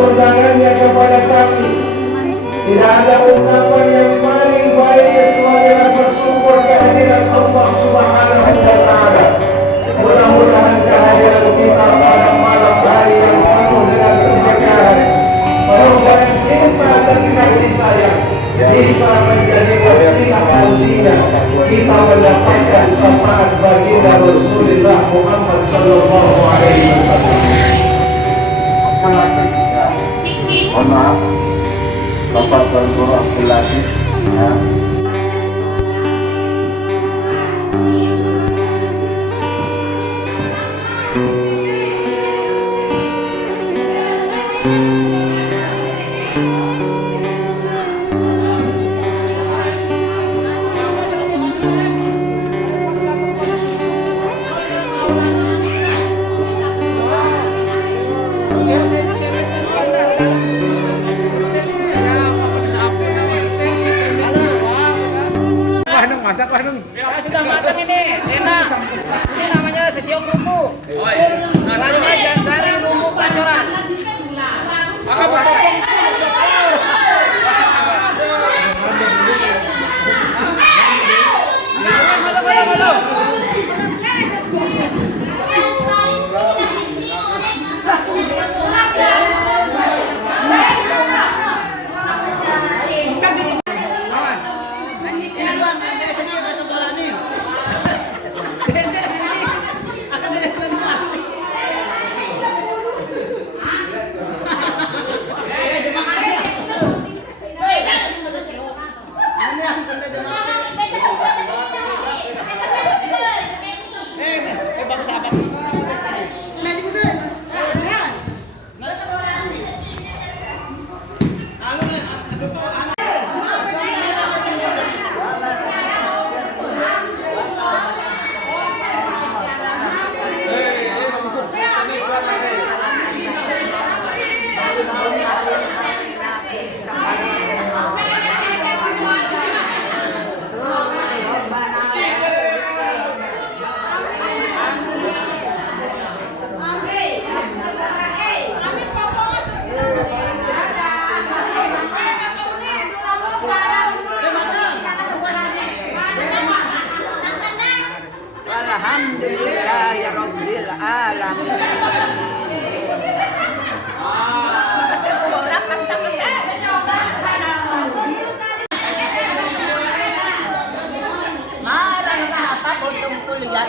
undangannya kepada kami. Tidak ada ungkapan yang paling baik kecuali rasa syukur kehadiran Allah Subhanahu wa Ta'ala. Mudah-mudahan kehadiran kita pada malam hari yang penuh dengan keberkahan, penuh dengan cinta dan kasih sayang, bisa menjadi wasilah kalbina kita mendapatkan syafaat baginda Rasulullah Muhammad sallallahu alaihi wasallam. Mohon maaf, Bapak Tuan Guru Abdul Latif ya. Sudah matang ini, enak. Ini namanya sesiok rumu. Rasanya dari rumu pancoran. Alhamdulillahirabbil alamin. Marah na apa potong kuliah.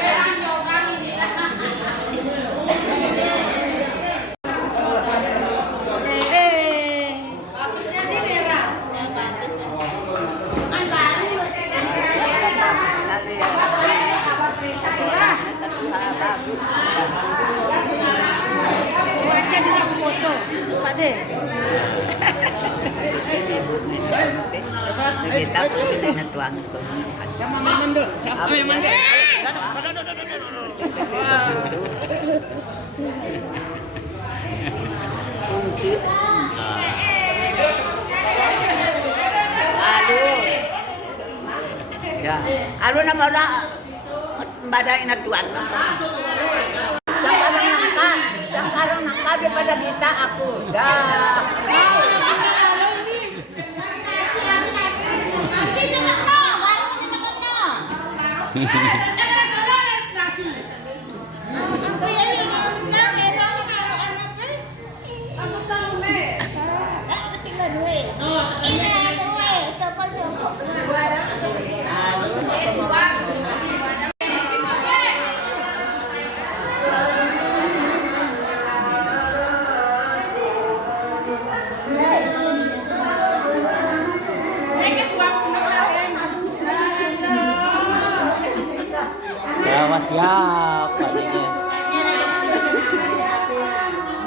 Kita punya natuan tu. Sama memang dulu. Sama memang dulu. Ya, alu nama orang badan natuan. Yang orang nangka daripada kita aku. Dah. Siapa ini?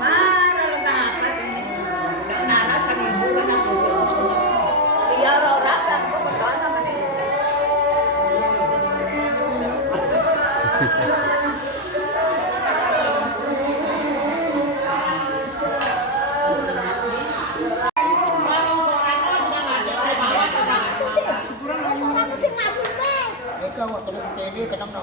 Marah lo dapat ini. Nara seribu kan aku. Iya orang dan aku kesana mana. Ikaw waktu tadi kadang nak.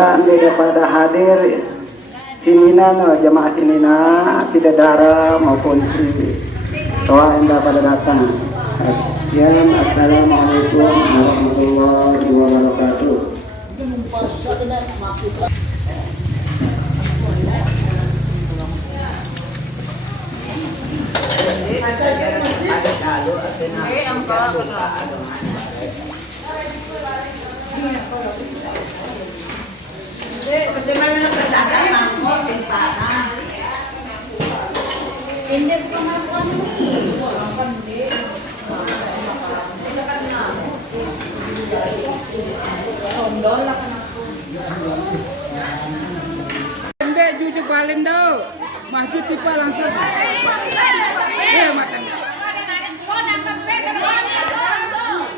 dan daripada hadir sininan jemaah sinina tidak darah maupun si toa yang pada datang. Sekian, assalamualaikum warahmatullahi wabarakatuh. Bagaimana berdagang mangkok di sana? Ini pengakuan ini. Pendek jujuk balen do. Masjid tipa langsung. Ya makan.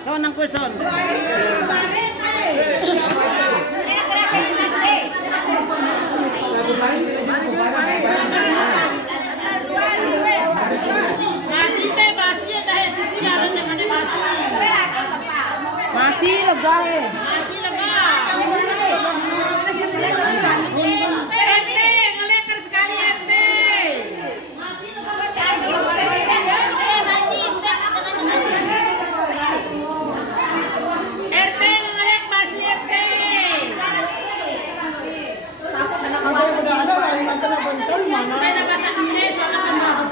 Sonang kuson. Masih lega ya. Masih lega. Ente ngeliatin sekali ente. Masih lega. RT ngeliat masih RT. Ada pasang ini soalnya kan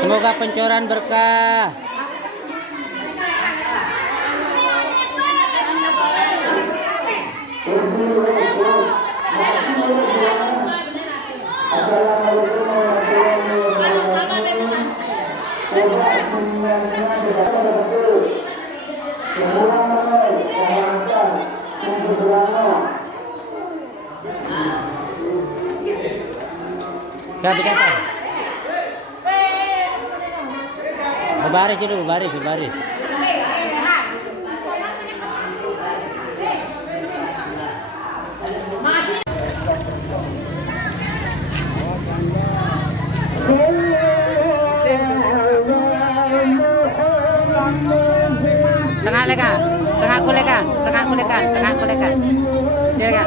Semoga pancoran berkah. Dikata. Baris dulu, baris. Tengah leka. Dia kan.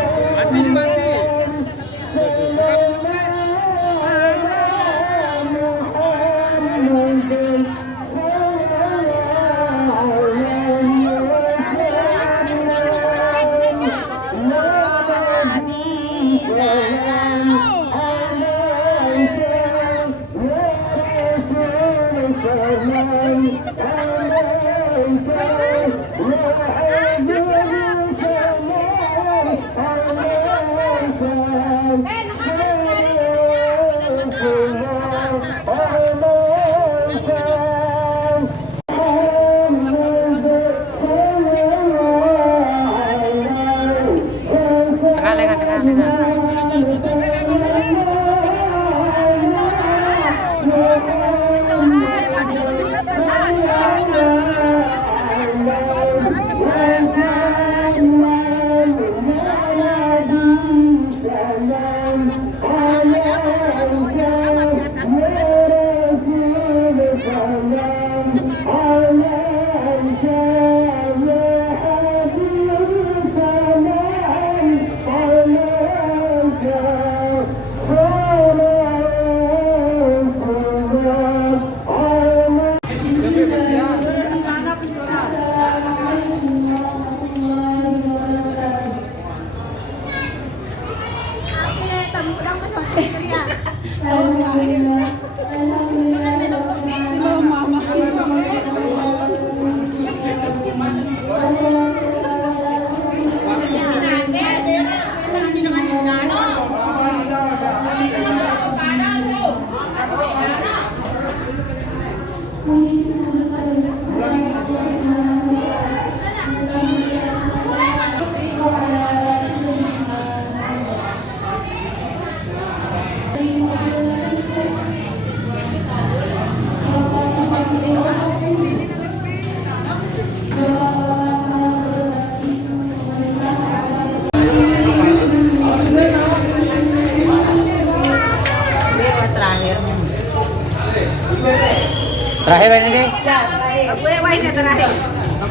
Terakhir ini. Ya, terakhir. Gue terakhir.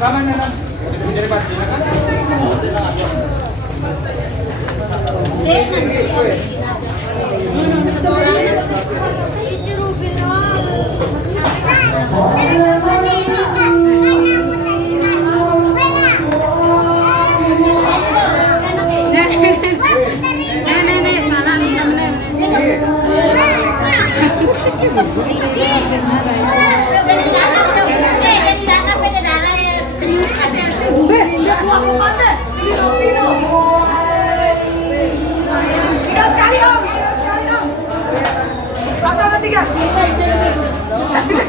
Kaman na lang. Jadi pasti kan? Isi Rubin dong.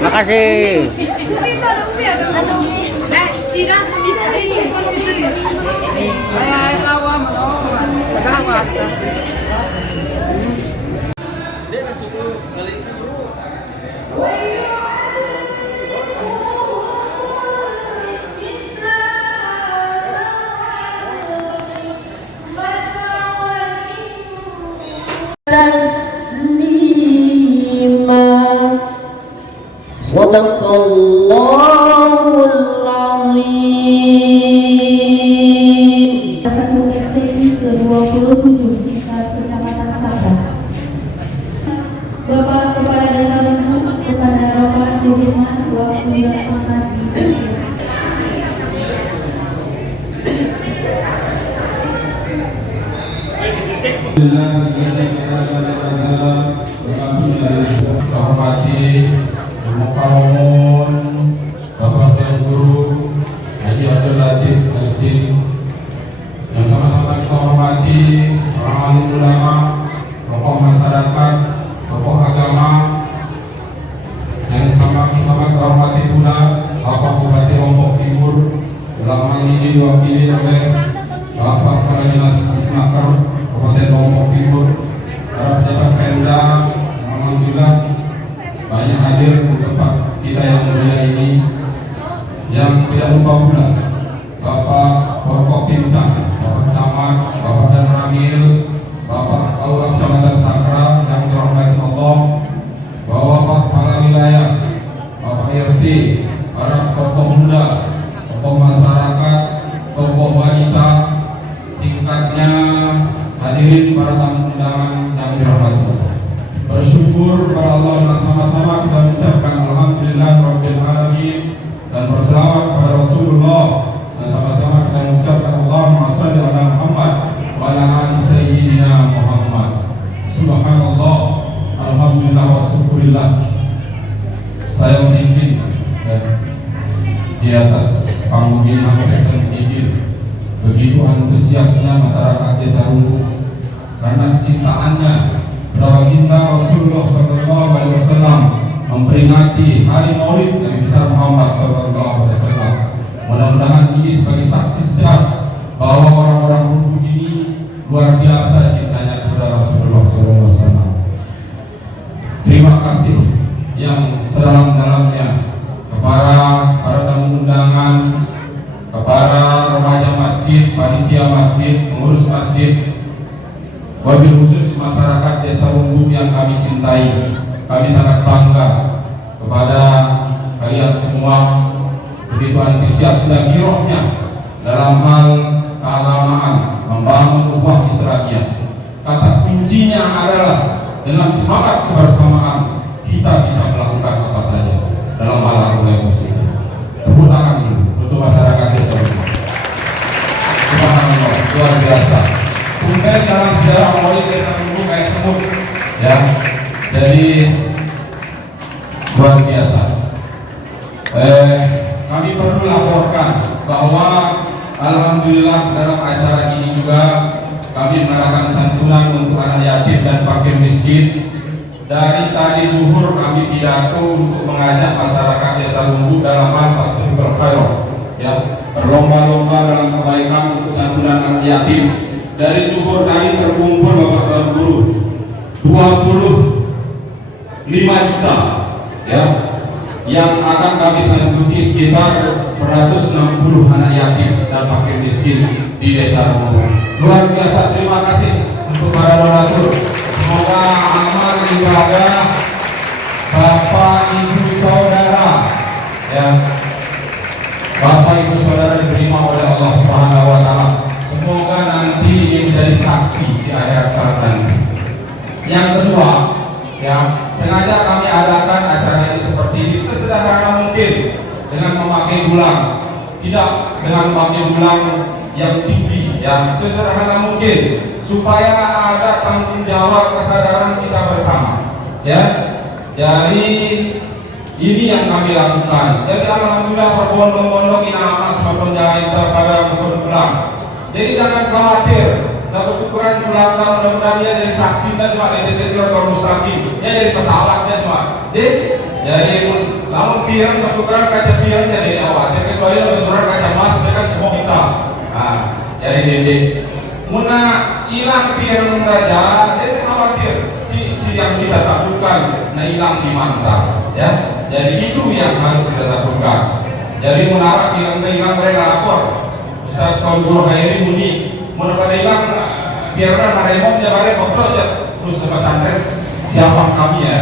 Makasih. Ay, tawa mo. Tawa. Sadaqallahul Azim. Satu STI ke-27 tingkat Kecamatan Sabah. Bapak Kepala Desa Lumut kepada Bapak Sudirman waktu dilaksanakan di Hormati Mukawamun Bapak dan Guru Haji Abdul Latif Nasir, yang sama-sama kita hormati para alim ulama, tokoh masyarakat, tokoh agama, yang sama-sama kita hormati pula Bapak Bupati Lombok Timur, dalam hal ini diwakili oleh Bapak Kepala Dinas Disnaker Kabupaten Lombok Timur, para pejabat Pemda. Alhamdulillah banyak hadir di tempat kita yang mulia ini, yang tidak lupa pula Bapak Forkopimsa, Bapak Camat, Bapak Dan Ramil, Bapak Aula Kecamatan Sakra yang dirahmati Allah, Bapak kepala wilayah, Bapak RT, para tokoh muda, tokoh masyarakat, tokoh wanita, singkatnya hadirin para tamu undangan yang dirahmati Allah. Bersyukur kepada Allah dan sama-sama kita mengucapkan Alhamdulillah Rabbil Alamin dan berselawat kepada Rasulullah, dan sama-sama kita mengucapkan Allahumma salli ala Muhammad wa ala ali Sayyidina Muhammad. Subhanallah, Alhamdulillah wa syukurillah. Saya memimpin di atas panggung ini hampir sedikit. Begitu antusiasnya masyarakat Desa Lumut karena kecintaannya baginda Rasulullah SAW memperingati hari Maulid Nabi besar Muhammad SAW. Mudah-mudahan ini sebagai saksi sejarah bahwa orang-orang Lumut ini luar biasa cintanya kepada Rasulullah SAW. Terima kasih yang sedalam-dalamnya kepada para tamu undangan, kepada remaja masjid, panitia masjid, pengurus masjid, wabil khusus masyarakat Desa Lumut yang kami cintai. Kami sangat bangga kepada kalian semua, begitu antusias dan girohnya dalam hal keagamaan, membangun ukhuwah Islamiyah. Kata kuncinya adalah dengan semangat kebersamaan kita bisa melakukan apa saja dalam hal yang positif. Tepuk tangan dulu untuk masyarakat Desa Lumut. Subhanallah, luar biasa. Mungkin dalam sejarah Maulid Desa Lumut kayak semut, ya. Jadi luar biasa. Kami perlu laporkan bahwa alhamdulillah dalam acara ini juga kami mengadakan santunan untuk anak yatim dan fakir miskin. Dari tadi zuhur kami pidato untuk mengajak masyarakat Desa Lumut dalam hal fastabiqul khairat, ya, berlomba-lomba dalam kebaikan untuk santunan anak yatim. Dari zuhur tadi terkumpul Bapak dan Guru 25 juta, ya, yang akan kami santuti sekitar 160 anak yatim dan fakir miskin di Desa Lumut. Luar biasa, terima kasih untuk para donatur. Semoga amal ibadah Bapak Ibu Saudara, ya, Bapak Ibu Saudara diterima oleh Allah Subhanahu wa taala. Semoga nanti ini menjadi saksi di akhirat nanti. Yang kedua, ya, sengaja kami adakan acara ini seperti ini sesederhana mungkin dengan memakai bulang. Tidak dengan memakai bulang yang tinggi, ya, sesederhana mungkin supaya ada tanggung jawab kesadaran kita bersama, ya. Jadi ini yang kami lakukan. Jadi alhamdulillah berbondong-bondong ini amas maupun jari pada musuh pulang. Jadi jangan khawatir. Dapat ukuran pulang dan mudah-mudahan dia jadi saksi dan cuma DTT Siratal Mustaqim. Dia jadi pesawatnya cuma. Jadi lamun piang ukuran kaca piang jadi khawatir kecuali ukuran kaca emas kan semua kita. Nah, jadi dede. Muna hilang piang raja, dia khawatir si yang kita takutkan, nah hilang iman kita, ya. Jadi itu yang harus kita takutkan. Jadi menara hilang mereka lapor. Ustaz Kaum Guru Khairi Muni, mau pada hilang biarlah naremon ya bare pokok aja terus ke pesantren siapa kami ya.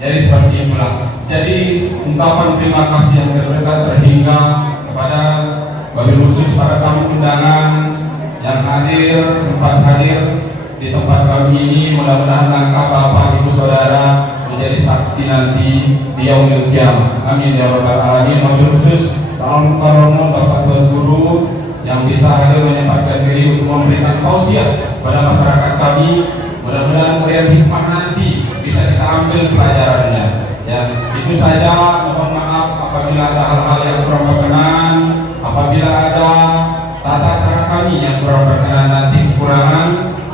Jadi seperti itulah. Jadi ungkapan terima kasih yang terhingga kepada wabil khusus para tamu undangan yang hadir, sempat hadir di tempat kami ini. Mudah-mudahan langkah Bapak Ibu Saudara menjadi saksi nanti di yaumil qiyamah. Amin ya rabbal alamin. Wabil khusus tahun Karono Bapak Tuan Guru yang bisa hadir menyempatkan diri untuk memberikan tausiah pada masyarakat kami. Mudah-mudahan melihat hikmah nanti bisa kita ambil pelajarannya. Ya, itu saja. Mohon maaf apabila ada hal-hal yang kurang berkenan, apabila ada tata cara kami yang kurang berkenan nanti kekurangan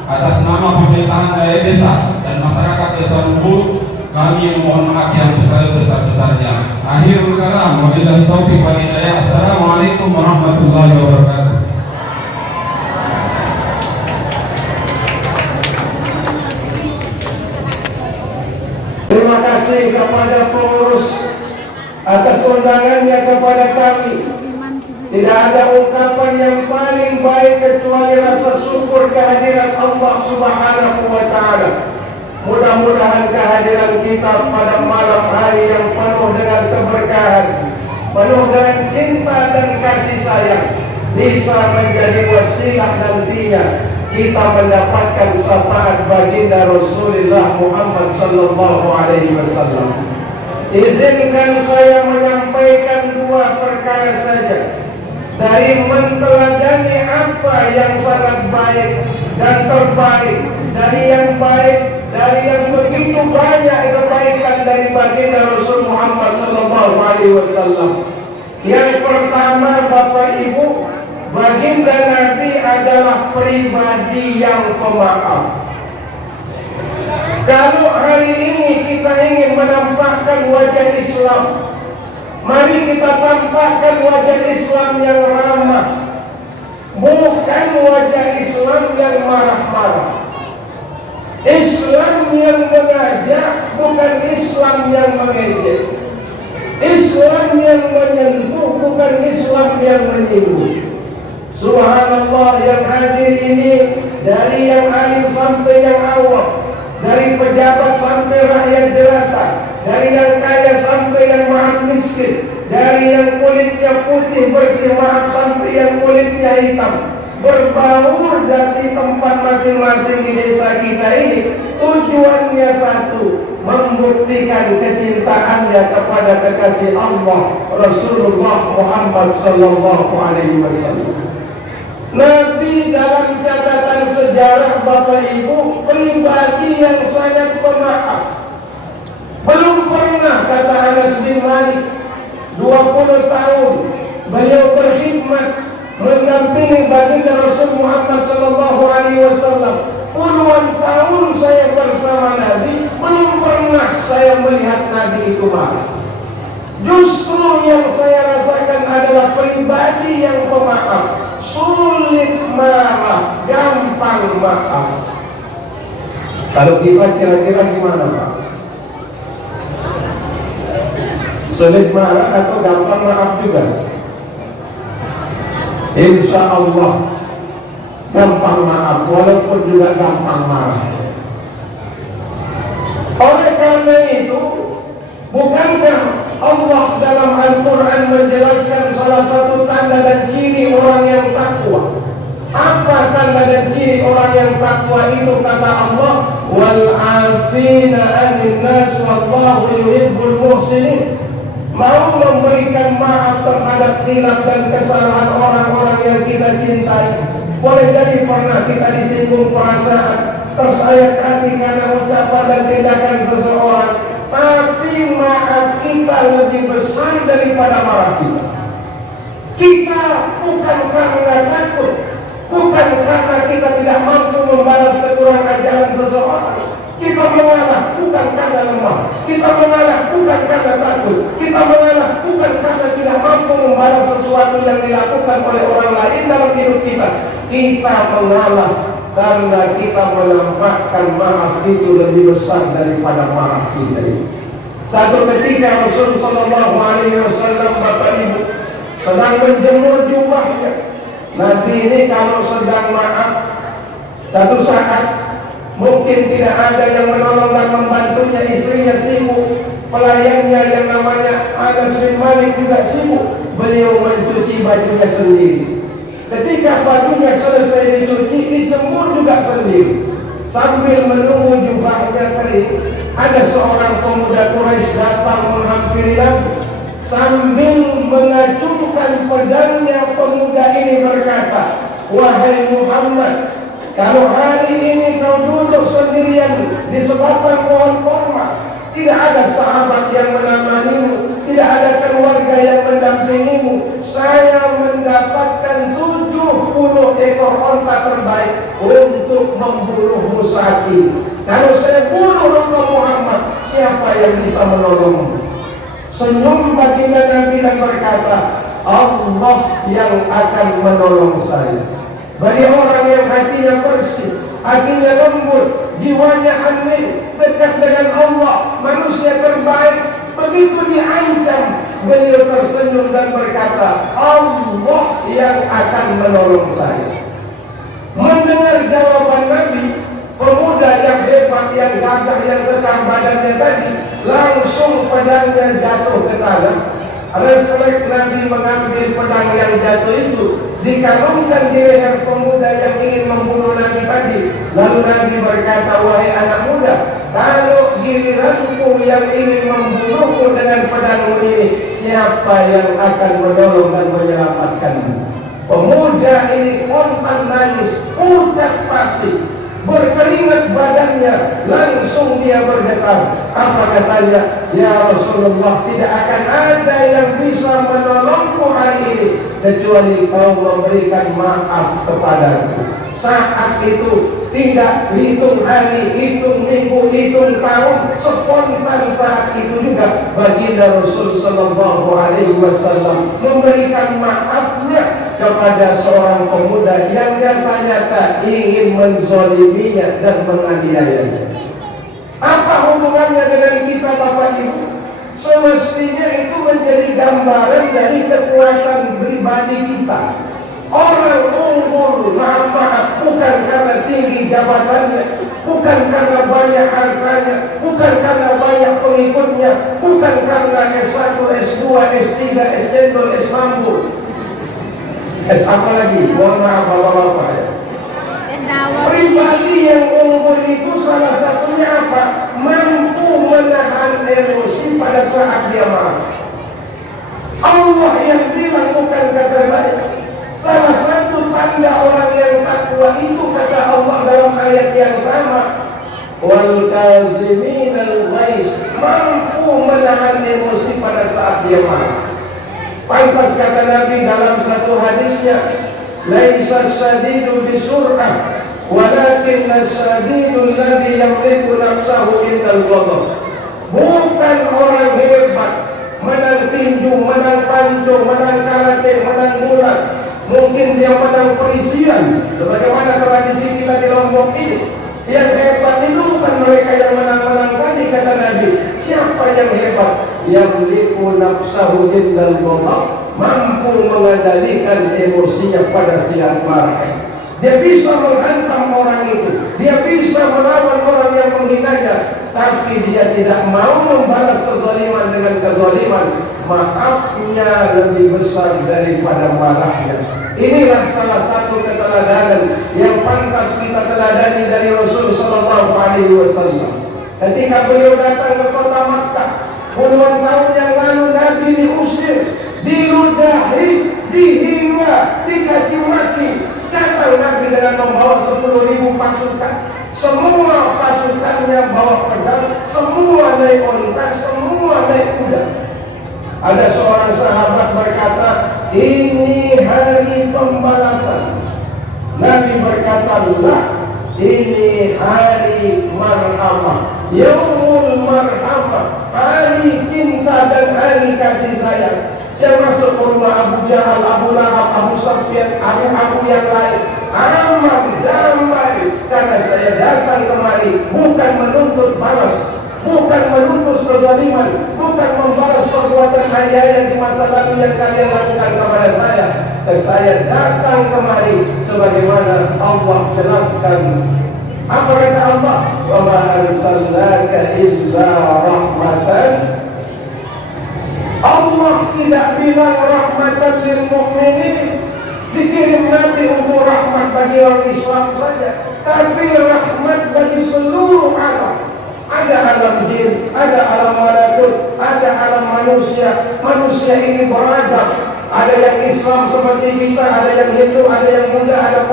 atas nama pemerintahan daerah desa dan masyarakat desa Lubuk, kami memohon maaf yang besar-besarnya. Akhirul kalam, wabillahi taufiq wal hidayah. Assalamualaikum warahmatullahi wabarakatuh. Terima kasih kepada pengurus atas undangannya kepada kami. Tidak ada ungkapan yang paling baik kecuali rasa syukur kehadiran Allah Subhanahu wa taala. Mudah-mudahan kehadiran kita pada malam hari yang penuh dengan keberkahan, penuh dengan cinta dan kasih sayang, bisa menjadi wasilah nantinya kita mendapatkan syafaat baginda Rasulullah Muhammad sallallahu alaihi wasallam. Izinkan saya menyampaikan dua perkara saja dari menteladani apa yang sangat baik dan terbaik, dari yang baik, dari yang begitu banyak kebaikan dari baginda Rasul Muhammad sallallahu alaihi wasallam. Yang pertama, Bapak Ibu, baginda Nabi adalah pribadi yang pemaaf. Kalau hari ini kita ingin menampakkan wajah Islam, mari kita tampakkan wajah Islam yang ramah, bukan wajah Islam yang marah-marah. Islam yang mengajak, bukan Islam yang mengejek. Islam yang menyentuh, bukan Islam yang menyinggung. Subhanallah, yang hadir ini dari yang alim sampai yang awam, dari pejabat sampai rakyat jelata, dari yang kaya sampai yang maaf miskin, dari yang kulitnya putih bersih maaf sampai yang kulitnya hitam, berbaur dari tempat masing-masing di desa kita ini. Tujuannya satu, membuktikan kecintaannya kepada kekasih Allah Rasulullah Muhammad sallallahu alaihi wasallam. Nabi dalam catatan sejarah Bapak Ibu pribadi yang sangat pemaaf. Belum pernah, kata Anas bin Malik, 20 tahun beliau berkhidmat mendampingi baginda Rasul Muhammad sallallahu alaihi wasallam. Puluhan tahun saya bersama Nabi, belum pernah saya melihat Nabi itu marah. Justru yang saya rasakan adalah pribadi yang pemaaf, sulit marah, gampang maaf. Kalau kita kira-kira gimana Pak? Sulit marah atau gampang maaf juga? Insya Allah gampang maaf, walaupun juga gampang marah. Oleh karena itu, bukankah Allah dalam Al-Quran Al-Quran menjelaskan salah satu tanda dan ciri orang yang takwa. Apa tanda dan ciri orang yang takwa itu? Kata Allah, wal afina 'anil nas wallahu yuhibbul muhsinin. Mau memberikan maaf terhadap khilaf dan kesalahan orang-orang yang kita cintai. Boleh jadi pernah kita disinggung perasaan, tersayat hati karena ucapan dan tindakan seseorang, tapi maaf kita lebih besar daripada marah kita. Kita bukan karena takut, bukan karena kita tidak mampu membalas kekurangan jalan seseorang. Kita mengalah bukan karena lemah, kita mengalah bukan karena takut, kita mengalah bukan karena tidak mampu membalas sesuatu yang dilakukan oleh orang lain dalam hidup kita. Kita mengalah karena kita menampakkan maaf itu lebih besar daripada marah kita itu. Satu ketika Rasul Sallallahu Alaihi Wasallam, Bapak Ibu, sedang menjemur jubahnya. Nabi ini kalau sedang maaf, satu saat mungkin tidak ada yang menolong dan membantunya, istrinya sibuk, pelayannya yang namanya Anas bin Malik juga sibuk. Beliau mencuci bajunya sendiri. Ketika bajunya selesai dicuci, dijemur juga sendiri. Sambil menunggu jubahnya kering, ada seorang pemuda Quraisy datang menghampiri Nabi. Sambil mengacungkan pedangnya, pemuda ini berkata, wahai Muhammad, kalau hari ini kau duduk sendirian di sebatang pohon kurma, tidak ada sahabat yang menemanimu, tidak ada keluarga yang mendampingimu, saya mendapatkan 70 ekor onta terbaik untuk membunuhmu saat ini. Kalau saya bunuh engkau Muhammad, siapa yang bisa menolongmu? Senyum baginda Nabi dan berkata, Allah yang akan menolong saya. Bagi orang yang hatinya bersih, hatinya lembut, jiwanya hening, dekat dengan Allah, manusia terbaik, begitu diancam, beliau tersenyum dan berkata, Allah yang akan menolong saya. Mendengar jawaban Nabi, pemuda yang hebat, yang gagah, yang kekar badannya tadi, langsung pedangnya jatuh ke tanah. Refleks Nabi mengambil pedang yang jatuh itu, dikalungkan di leher pemuda yang ingin membunuh Nabi tadi. Lalu Nabi berkata, wahai anak muda, kalau giliranku yang ingin membunuhku dengan pedangmu ini, siapa yang akan menolong dan menyelamatkanmu? Pemuda ini kontan nangis, pucat pasi, berkeringat badannya, langsung dia bergetar. Apa katanya? Ya Rasulullah, tidak akan ada yang bisa menolongku hari ini kecuali kau memberikan maaf kepadaku. Saat itu tidak hitung hari, hitung minggu, hitung tahun, spontan saat itu juga baginda Rasul Sallallahu Alaihi Wasallam memberikan maafnya kepada seorang pemuda yang nyata-nyata ingin menzoliminya dan menganiayanya. Apa hubungannya dengan kita, Bapak Ibu? Semestinya itu menjadi gambaran dari kekuatan pribadi kita. Orang unggul, maaf, bukan karena tinggi jabatannya, bukan karena banyak hartanya, bukan karena banyak pengikutnya, bukan karena S1, S2, S3, S cendol, S mampu. S apa lagi? Mohon maaf bapak-bapak ya. Pribadi yang unggul itu salah satunya apa? Mampu menahan emosi pada saat dia marah. Allah yang bilang, bukan kata saya. Salah satu tanda orang yang takwa itu, kata Allah dalam ayat yang sama, wal kaziminal ghaiz, mampu menahan emosi pada saat dia marah. Pantas kata Nabi dalam satu hadisnya, laisa syadidu bisur'ah walakinna syadidu alladhi yamliku nafsahu indal ghadab. Bukan orang hebat menang tinju, menang panco, menang karate, menang gulat. Mungkin dia menang perisian, sebagaimana tradisi kita di Lombok ini. Yang hebat itu bukan mereka yang menang-menang tadi, kata Nabi. Siapa yang hebat? Yang liku nafsahu indal ghadab, mampu mengendalikan emosinya pada siang marah. Dia bisa menghantam orang itu, dia bisa melawan orang yang menghinanya, tapi dia tidak mau membalas kezaliman dengan kezaliman. Maafnya lebih besar daripada marahnya. Inilah salah satu keteladanan yang pantas kita teladani dari Rasul Sallallahu Alaihi Wasallam. Ketika beliau datang ke kota Makkah, puluhan tahun yang lalu Nabi diusir, diludahi, dihina, dicaci maki. Datang Nabi dengan membawa 10.000 pasukan. Semua pasukannya bawa pedang, semua naik onta, semua naik kuda. Ada seorang sahabat berkata, ini hari pembalasan. Nabi berkata, lah, ini hari marhamah, yaumul marhamah, hari cinta dan hari kasih sayang. Yang masuk ke rumah Abu Jahal, Abu Lahab, Abu Sufyan, Abu yang lain, aman, damai, karena saya datang kemari bukan menuntut balas, bukan menuntut kezaliman, bukan membalas perbuatan aniaya di masa lalu yang kalian lakukan kepada saya. Saya datang kemari sebagaimana Allah jelaskan. Apa kata Allah? Wa ma arsalnaka illa rahmatan. Allah tidak bilang rahmatan lil mu'minin, dikirim Nabi untuk rahmat bagi orang Islam saja, tapi rahmat bagi seluruh alam. Ada alam jin, ada alam malakut, ada alam manusia. Manusia ini beragam. Ada yang Islam seperti kita, ada yang Hindu, ada yang Buddha, ada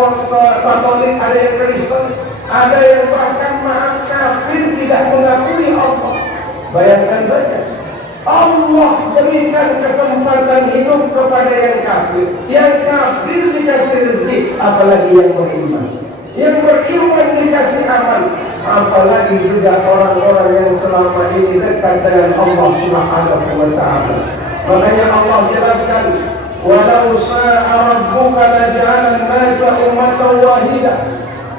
Katolik, ada yang Kristen, ada yang bahkan maha kafir tidak mengakui Allah. Bayangkan saja, Allah berikan kesempatan hidup kepada yang kafir. Yang kafir dikasih rezeki, apalagi yang beriman. Yang beriman dikasih aman, apalagi juga orang-orang yang selama ini dekat dengan Allah Subhanahu wa Ta'ala. Makanya Allah jelaskan, walau sa'a rabbuka laja'ala an-nasa ummatan wahidah.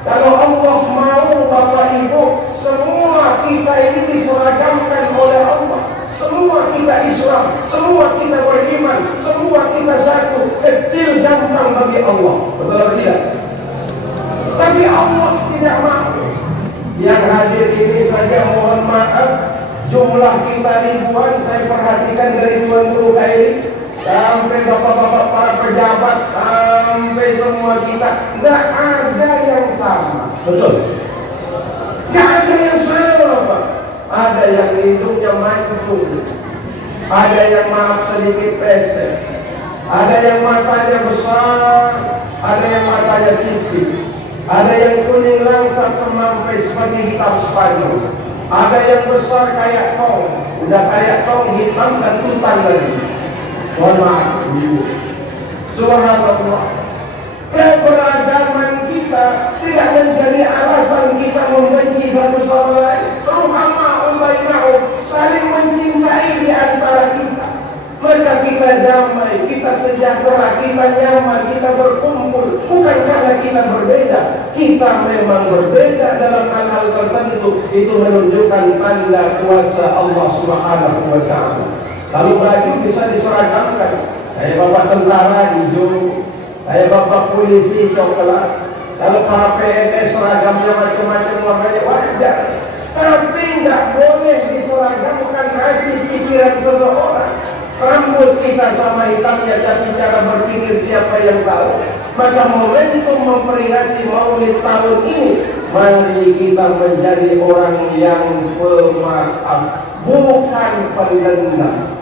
Kalau Allah mau, Bapak Ibu, semua kita ini diseragamkan oleh Allah. Semua kita Islam, semua kita beriman, semua kita satu, kecil gampang bagi Allah. Betul atau tidak? Tapi Allah tidak mau. Yang hadir ini saja mohon maaf, jumlah kita ribuan. Saya perhatikan dari Tuan Guru Khairi sampai bapak-bapak para pejabat, sampai semua kita, nggak ada yang sama. Betul? Nggak ada yang sama, Pak. Ada yang hidungnya mancung, ada yang maaf sedikit pesek, ada yang matanya besar, ada yang matanya sipit, ada yang kuning langsat semampai seperti kitab Spanyol, ada yang besar kayak tong, udah kayak tong hitam dan tutan lagi. Mohon maaf, Ibu. Subhanallah, keberagaman kita tidak menjadi alasan kita membenci satu sama lain. Ruhama'u bainahum, saling mencintai di antara kita. Maka kita damai, kita sejahtera, kita nyaman, kita berkumpul. Bukan karena kita berbeda, kita memang berbeda dalam hal-hal tertentu. Itu menunjukkan tanda kuasa Allah Subhanahu wa Ta'ala. Lalu baju bisa diseragamkan. Kayak bapak tentara hijau, kayak bapak polisi coklat. Kalau para PNS seragamnya macam-macam warnanya wajar. Tapi nggak boleh diseragamkan hati pikiran seseorang. Rambut kita sama hitamnya, tapi cara berpikir siapa yang tahu. Maka momentum memperingati Maulid tahun ini, mari kita menjadi orang yang pemaaf, bukan pendendam.